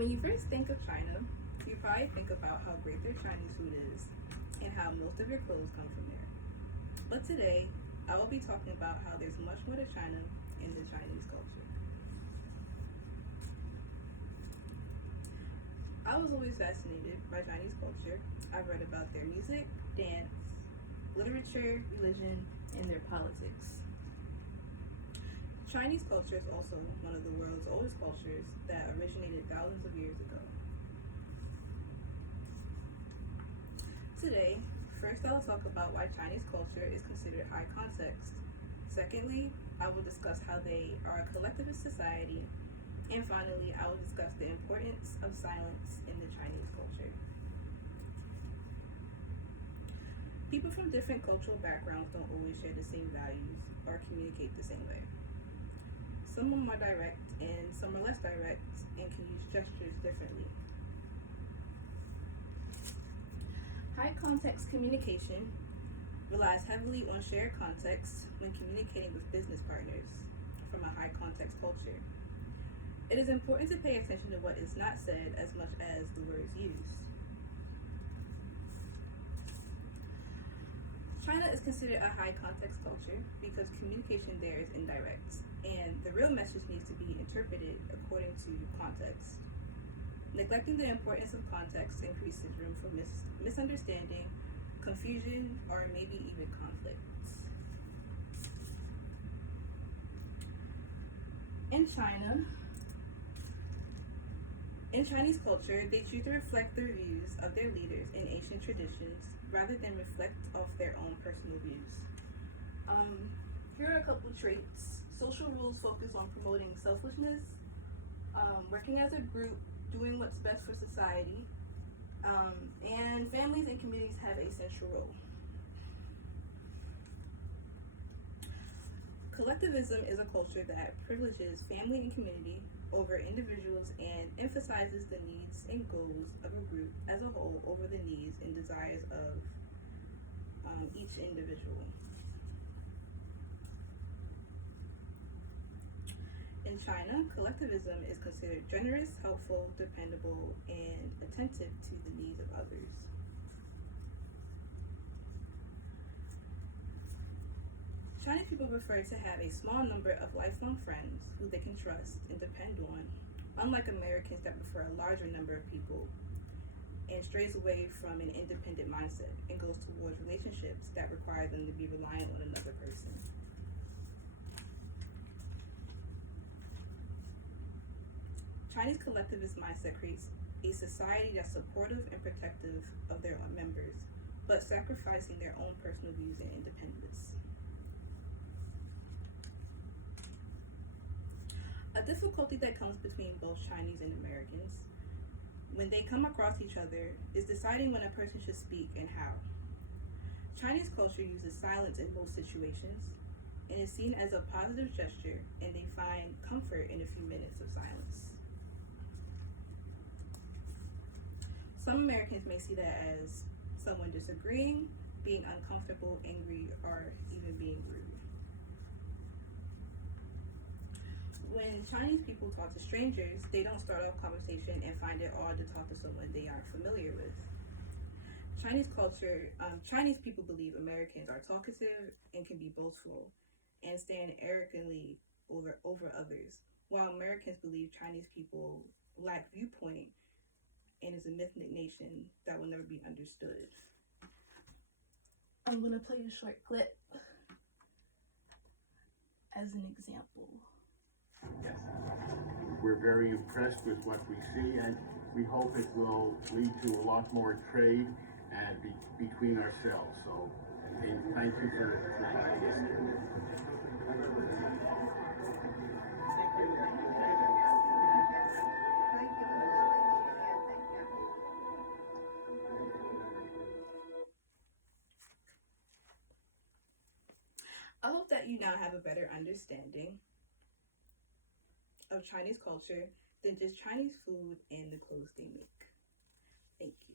When you first think of China, you probably think about how great their Chinese food is and how most of your clothes come from there. But today, I will be talking about how there's much more to China in the Chinese culture. I was always fascinated by Chinese culture. I've read about their music, dance, literature, religion, and their politics. Chinese culture is also one of the world's oldest cultures that originated thousands of years ago. Today, first I will talk about why Chinese culture is considered high context. Secondly, I will discuss how they are a collectivist society. And finally, I will discuss the importance of silence in the Chinese culture. People from different cultural backgrounds don't always share the same values or communicate the same way. Some are more direct and some are less direct and can use gestures differently. High context communication relies heavily on shared context when communicating with business partners from a high context culture. It is important to pay attention to what is not said as much as the words used. China is considered a high context culture because communication there is indirect, and the real message needs to be interpreted according to context. Neglecting the importance of context increases room for misunderstanding, confusion, or maybe even conflicts. In Chinese culture, they choose to reflect the views of their leaders in ancient traditions rather than reflect off their own personal views. Here are a couple traits. Social rules focus on promoting selflessness, working as a group, doing what's best for society, and families and communities have a central role. Collectivism is a culture that privileges family and community over individuals and emphasizes the needs and goals of a group as a whole over the needs and desires of each individual. In China, collectivism is considered generous, helpful, dependable, and attentive to the needs of others. Chinese people prefer to have a small number of lifelong friends who they can trust and depend on, unlike Americans that prefer a larger number of people and strays away from an independent mindset and goes towards relationships that require them to be reliant on another person. Chinese collectivist mindset creates a society that's supportive and protective of their own members, but sacrificing their own personal views and independence. A difficulty that comes between both Chinese and Americans when they come across each other is deciding when a person should speak and how. Chinese culture uses silence in most situations and is seen as a positive gesture, and they find comfort in a few minutes of silence. Some Americans may see that as someone disagreeing, being uncomfortable, angry, or even being rude. When Chinese people talk to strangers, they don't start off conversation and find it odd to talk to someone they aren't familiar with. Chinese people believe Americans are talkative and can be boastful and stand arrogantly over others, while Americans believe Chinese people lack viewpoint and is a mythic nation that will never be understood. I'm going to play a short clip as an example. Yes. We're very impressed with what we see, and we hope it will lead to a lot more trade and between ourselves. So, thank you for having us here. I hope that you now have a better understanding of Chinese culture than just Chinese food and the clothes they make. Thank you.